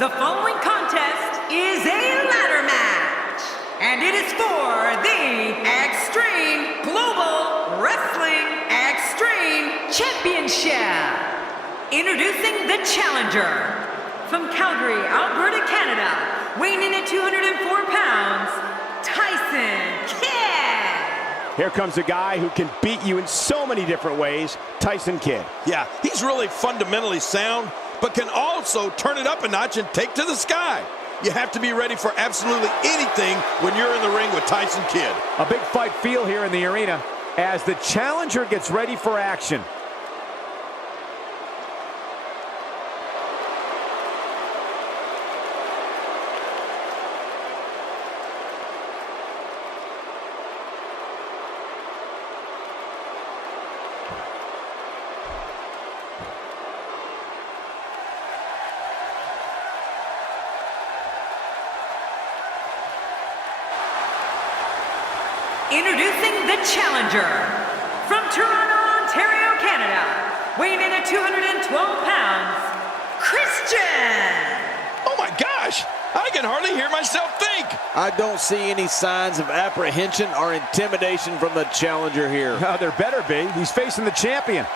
The following contest is a ladder match, and it is for the Extreme Global Wrestling Extreme Championship. Introducing the challenger, from Calgary, Alberta, Canada, weighing in at 204 pounds, Tyson Kidd. Here comes a guy who can beat you in so many different ways, Tyson Kidd. Yeah, he's really fundamentally sound, but can also turn it up a notch and take to the sky. You have to be ready for absolutely anything when you're in the ring with Tyson Kidd. A big fight feel here in the arena as the challenger gets ready for action. Introducing the challenger, from Toronto, Ontario, Canada, weighing in at 212 pounds, Christian. Oh my gosh, I can hardly hear myself think. I don't see any signs of apprehension or intimidation from the challenger here. Oh, there better be. He's facing the champion.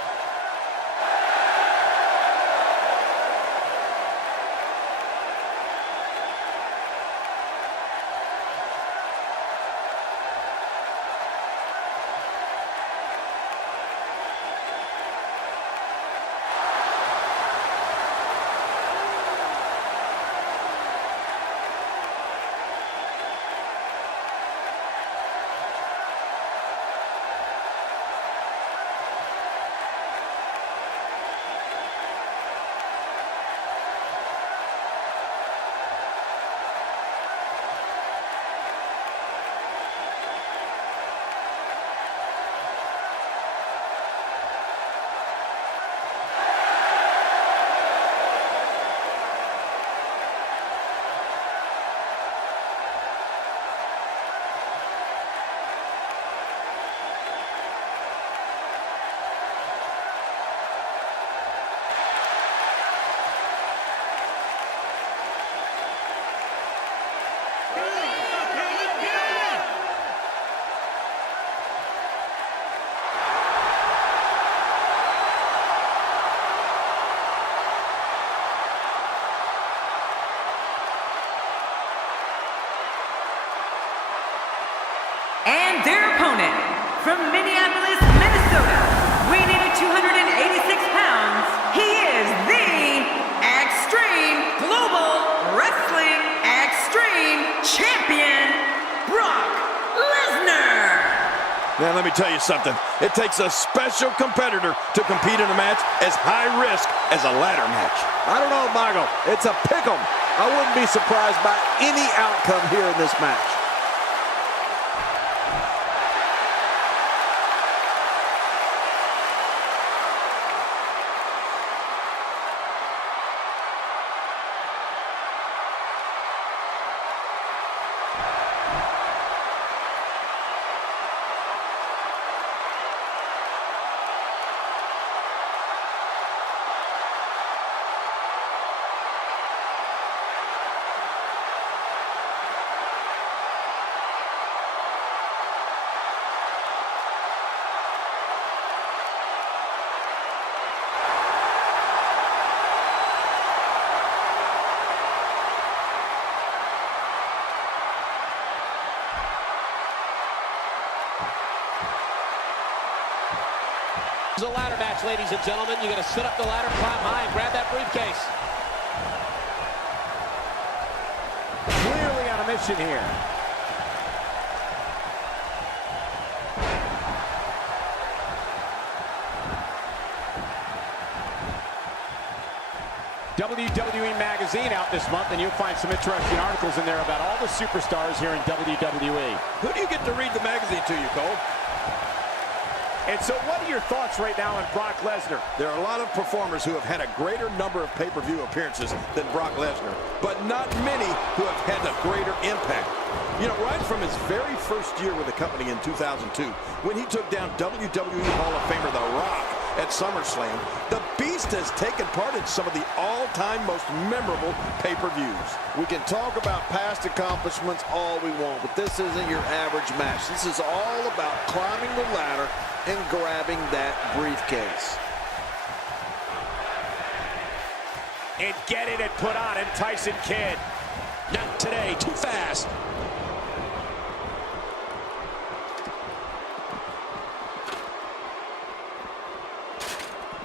And their opponent, from Minneapolis, Minnesota, weighing in at 286 pounds, he is the Extreme Global Wrestling Extreme Champion, Brock Lesnar. Now let me tell you something. It takes a special competitor to compete in a match as high risk as a ladder match. I don't know, Michael. It's a pick'em. I wouldn't be surprised by any outcome here in this match. It's a ladder match, ladies and gentlemen. You got to sit up the ladder, climb high, and grab that briefcase. Clearly on a mission here. WWE Magazine out this month, and you'll find some interesting articles in there about all the superstars here in WWE. Who do you get to read the magazine to, you Cole? And so what are your thoughts right now on Brock Lesnar? There are a lot of performers who have had a greater number of pay-per-view appearances than Brock Lesnar, but not many who have had a greater impact. You know, right from his very first year with the company in 2002, when he took down WWE Hall of Famer The Rock, at SummerSlam, the Beast has taken part in some of the all-time most memorable pay-per-views. We can talk about past accomplishments all we want, but this isn't your average match. This is all about climbing the ladder and grabbing that briefcase. And getting it put on him, Tyson Kidd. Not today, too fast.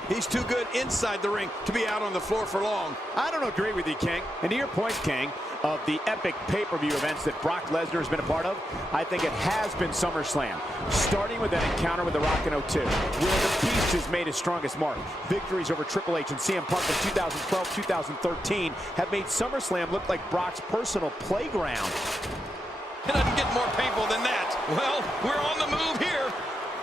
He's too good inside the ring to be out on the floor for long. I don't agree with you, King. And to your point, King, of the epic pay-per-view events that Brock Lesnar has been a part of, I think it has been SummerSlam. Starting with that encounter with The Rock in 02, where the Beast has made his strongest mark. Victories over Triple H and CM Punk in 2012, 2013 have made SummerSlam look like Brock's personal playground. It doesn't get more painful than that. Well, we're on the move here.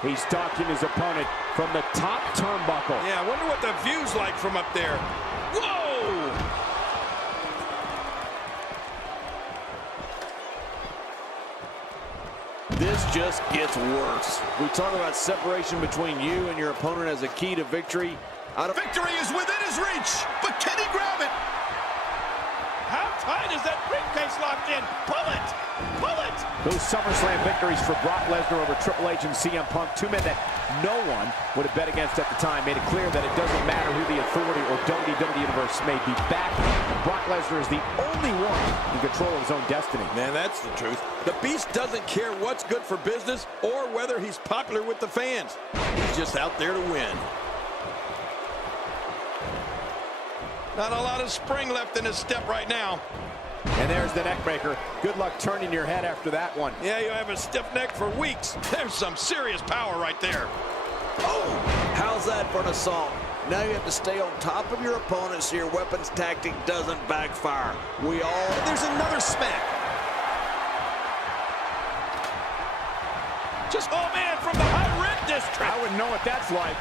He's stalking his opponent from the top turnbuckle. Yeah, I wonder what the view's like from up there. Whoa! This just gets worse. We talk about separation between you and your opponent as a key to victory. Victory is within his reach, but can he grab it? How tight is that briefcase locked in? Pull it! Pull it! Those SummerSlam victories for Brock Lesnar over Triple H and CM Punk, two men that no one would have bet against at the time, made it clear that it doesn't matter who the authority or WWE Universe may be back. Brock Lesnar is the only one in control of his own destiny. Man, that's the truth. The Beast doesn't care what's good for business or whether he's popular with the fans. He's just out there to win. Not a lot of spring left in his step right now. And there's the neck breaker. Good luck turning your head after that one. Yeah, you have a stiff neck for weeks. There's some serious power right there. Oh, how's that for an assault? Now you have to stay on top of your opponent so your weapons tactic doesn't backfire. There's another smack. Just, oh man, from the high rent district. I wouldn't know what that's like.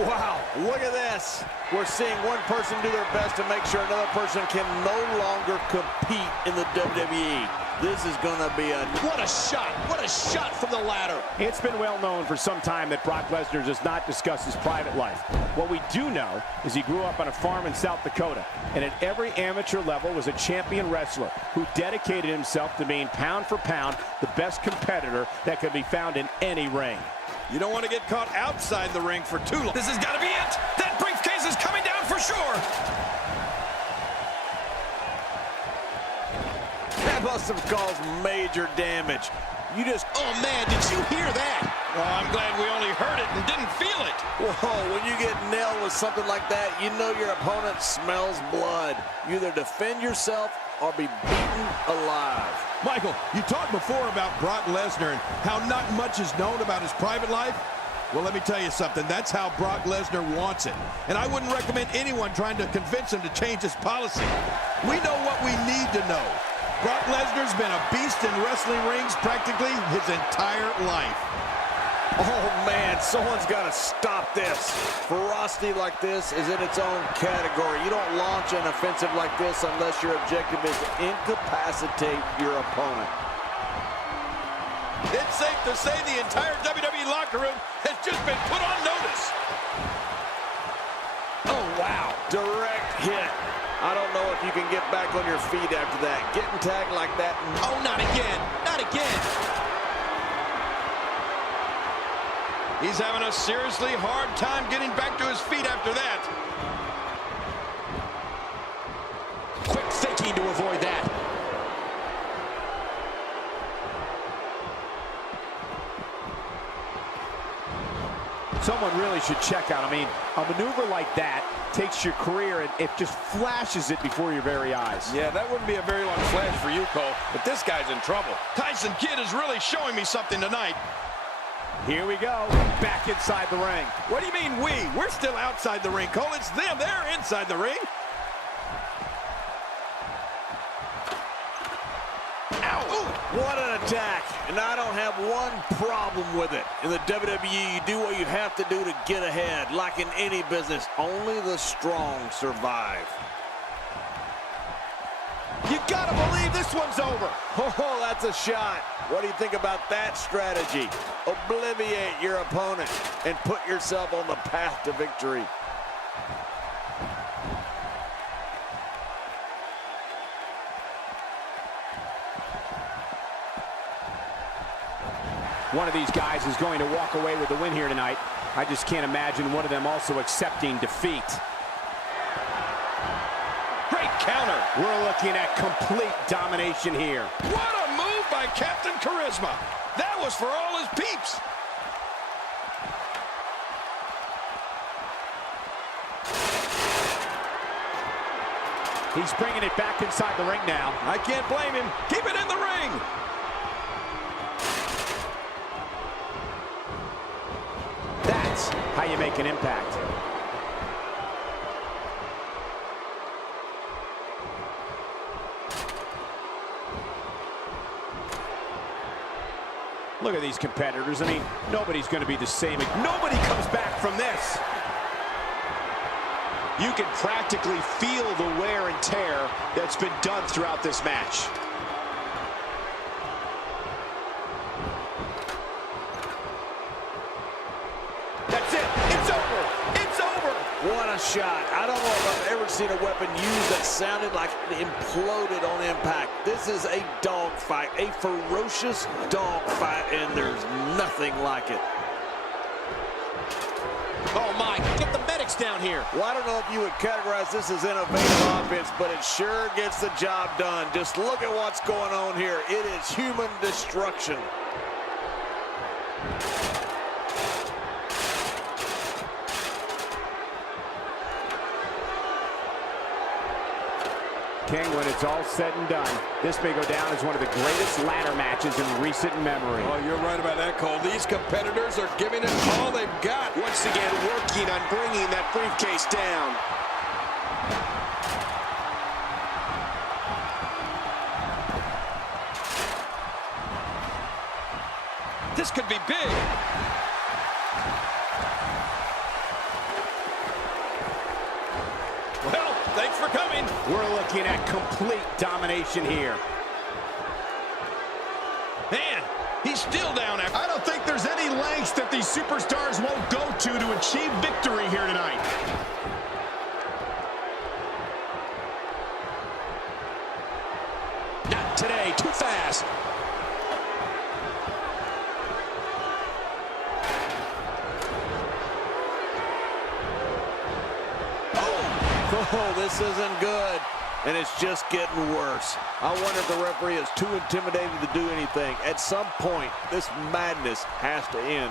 Wow, look at this. We're seeing one person do their best to make sure another person can no longer compete in the WWE. This is going to be What a shot. What a shot from the ladder. It's been well known for some time that Brock Lesnar does not discuss his private life. What we do know is he grew up on a farm in South Dakota, and at every amateur level was a champion wrestler who dedicated himself to being pound for pound the best competitor that could be found in any ring. You don't want to get caught outside the ring for too long. This has got to be it. That briefcase is coming down for sure. That must have caused major damage. Oh, man, did you hear that? Oh, I'm glad we only heard it and didn't feel it. Whoa, when you get nailed with something like that, you know your opponent smells blood. You either defend yourself or be beaten alive. Michael, you talked before about Brock Lesnar and how not much is known about his private life. Well, let me tell you something. That's how Brock Lesnar wants it. And I wouldn't recommend anyone trying to convince him to change his policy. We know what we need to know. Brock Lesnar's been a beast in wrestling rings practically his entire life. Oh, man, someone's got to stop this. Ferocity like this is in its own category. You don't launch an offensive like this unless your objective is to incapacitate your opponent. It's safe to say the entire WWE locker room has just been put on notice. Oh, wow. Direct hit. I don't know if you can get back on your feet after that. Getting tagged like that. Oh, not again. Not again. He's having a seriously hard time getting back to his feet after that. Quick thinking to avoid that. Someone really should check out. I mean, a maneuver like that takes your career and it just flashes it before your very eyes. Yeah, that wouldn't be a very long flash for you, Cole, but this guy's in trouble. Tyson Kidd is really showing me something tonight. Here we go, back inside the ring. What do you mean we? We're still outside the ring, Cole. It's them. They're inside the ring. Ow! Ooh. What an attack. And I don't have one problem with it. In the WWE, you do what you have to do to get ahead. Like in any business, only the strong survive. You gotta believe this one's over. Oh, that's a shot. What do you think about that strategy? Obliviate your opponent and put yourself on the path to victory. One of these guys is going to walk away with the win here tonight. I just can't imagine one of them also accepting defeat. Great counter. We're looking at complete domination here. What a move by Captain Charisma. That was for all his peeps. He's bringing it back inside the ring now. I can't blame him. Keep it in the ring. That's how you make an impact. Look at these competitors. I mean, nobody's going to be the same. Nobody comes back from this. You can practically feel the wear and tear that's been done throughout this match. That's it. It's over. It's over. What a shot. I don't know if I've ever seen a weapon used that sounded like it imploded on impact. This is a dogfight, a ferocious dogfight, and there's nothing like it. Oh, my. Get the medics down here. Well, I don't know if you would categorize this as innovative offense, but it sure gets the job done. Just look at what's going on here. It is human destruction. King, when it's all said and done, this may go down as one of the greatest ladder matches in recent memory. Oh, you're right about that, Cole. These competitors are giving it all they've got. Once again, working on bringing that briefcase down. This could be big. Well, thanks for coming. We're looking at complete domination here. Man, he's still down after. I don't think there's any lengths that these superstars won't go to achieve victory here tonight. Not today, too fast. Oh, this isn't good, and it's just getting worse. I wonder if the referee is too intimidated to do anything. At some point, this madness has to end.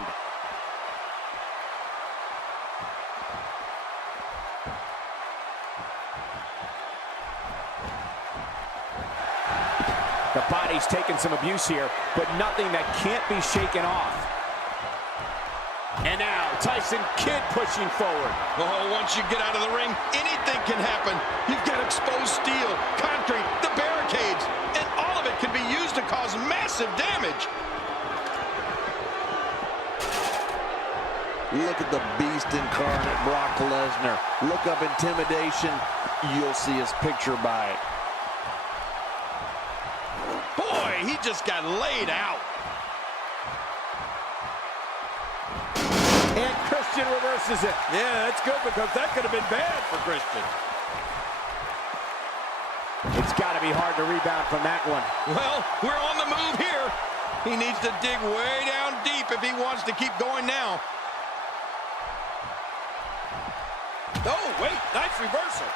The body's taking some abuse here, but nothing that can't be shaken off. And now, Tyson Kidd pushing forward. Oh, once you get out of the ring, anything can happen. You've got exposed steel, concrete, the barricades, and all of it can be used to cause massive damage. Look at the beast incarnate, Brock Lesnar. Look up intimidation. You'll see his picture by it. Boy, he just got laid out. And Christian reverses it. Yeah, that's good because that could have been bad for Christian. It's got to be hard to rebound from that one. Well, we're on the move here. He needs to dig way down deep if he wants to keep going now. Oh, wait, nice reversal.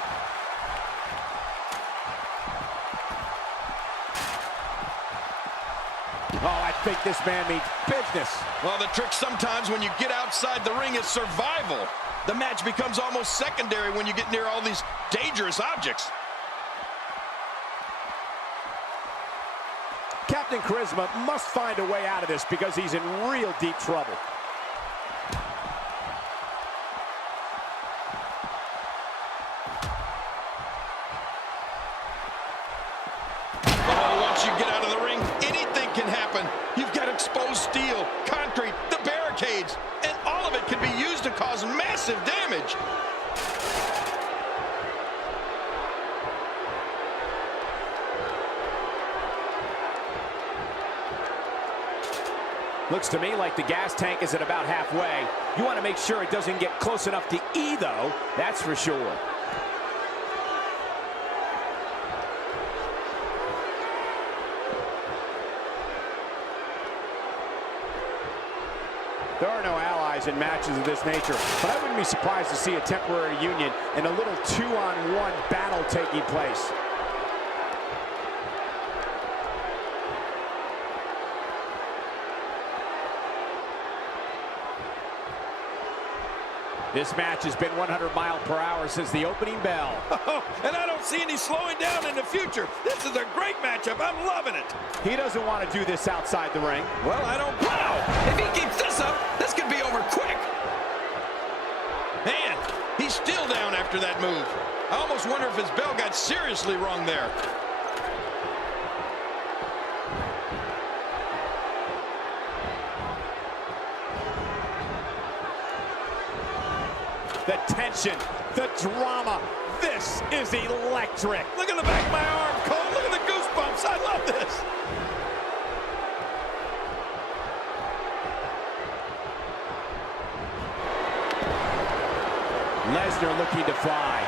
Oh, I think this man means business. Well, the trick sometimes when you get outside the ring is survival. The match becomes almost secondary when you get near all these dangerous objects. Captain Charisma must find a way out of this because he's in real deep trouble. Oh, once you get out of the ring, anything can happen. You've got exposed steel, concrete, the barricades, and all of it can be used to cause massive damage. Looks to me like the gas tank is at about halfway. You want to make sure it doesn't get close enough to E, though. That's for sure. There are no allies in matches of this nature, but I wouldn't be surprised to see a temporary union and a little two-on-one battle taking place. This match has been 100 miles per hour since the opening bell. And I don't see any slowing down in the future. This is a great matchup. I'm loving it. He doesn't want to do this outside the ring. Well, I don't. Wow! If he keeps this up, this could be over quick. Man, he's still down after that move. I almost wonder if his bell got seriously wrong there. The tension, the drama. This is electric. Look at the back of my arm, Cole. Look at the goosebumps. I love this. Lesnar looking to fly.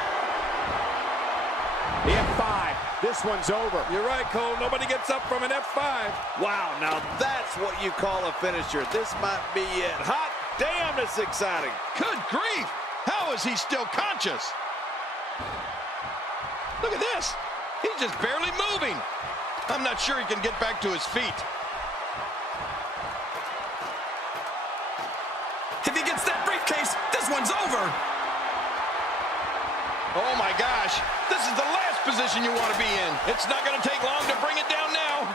The F5. This one's over. You're right, Cole. Nobody gets up from an F5. Wow, now that's what you call a finisher. This might be it. Hot damn, it's exciting. Good grief. How is he still conscious? Look at this. He's just barely moving. I'm not sure he can get back to his feet. If he gets that briefcase, this one's over. Oh my gosh. This is the last position you want to be in. It's not going to take long to bring it down now.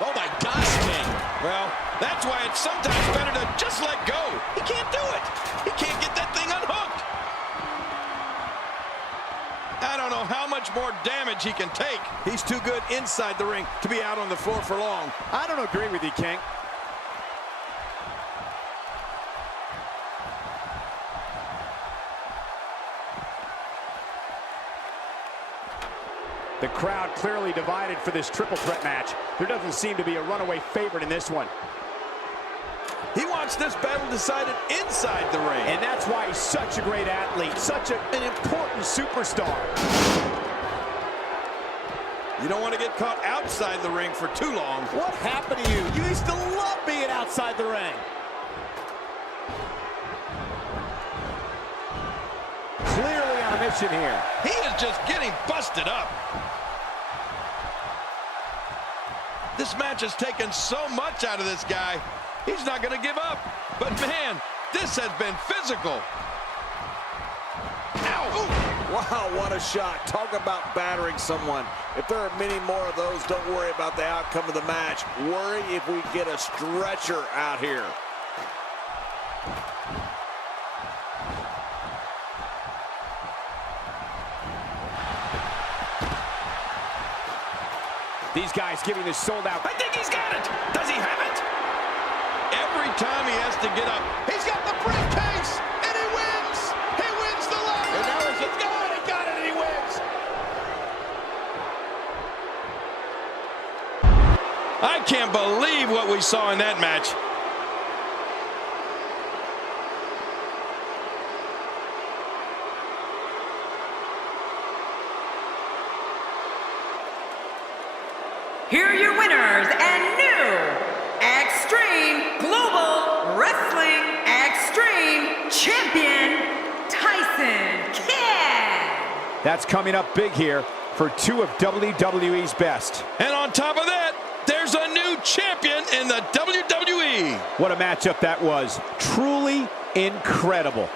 Oh my gosh, King. Well, that's why it's sometimes better to just let go. He can't do it. He can't get that thing unhooked. I don't know how much more damage he can take. He's too good inside the ring to be out on the floor for long. I don't agree with you, King. The crowd clearly divided for this triple threat match. There doesn't seem to be a runaway favorite in this one. He wants this battle decided inside the ring. And that's why he's such a great athlete, such an important superstar. You don't want to get caught outside the ring for too long. What happened to you? You used to love being outside the ring. Clearly on a mission here. He is just getting busted up. This match has taken so much out of this guy. He's not going to give up. But man, this has been physical. Ow! Ooh. Wow, what a shot. Talk about battering someone. If there are many more of those, don't worry about the outcome of the match. Worry if we get a stretcher out here. These guys giving this sold out. I think he's got it. Does he have it? Every time he has to get up, he's got the briefcase, and he wins. He wins the ladder. And now he's going. He got it, and he wins. I can't believe what we saw in that match. Here are your winners and new Extreme Global Wrestling Extreme Champion, Tyson Kidd. That's coming up big here for two of WWE's best. And on top of that, there's a new champion in the WWE. What a matchup that was. Truly incredible.